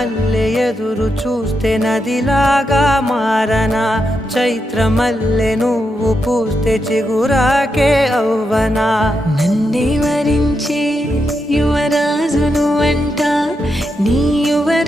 మల్లె ఎదురు చూస్తే నదిలాగా మారనా, చైత్రమల్లె నువ్వు పూస్తే చిగురాకే అవ్వనా. నన్నే వరించే యువరాజును అంట నీ యువ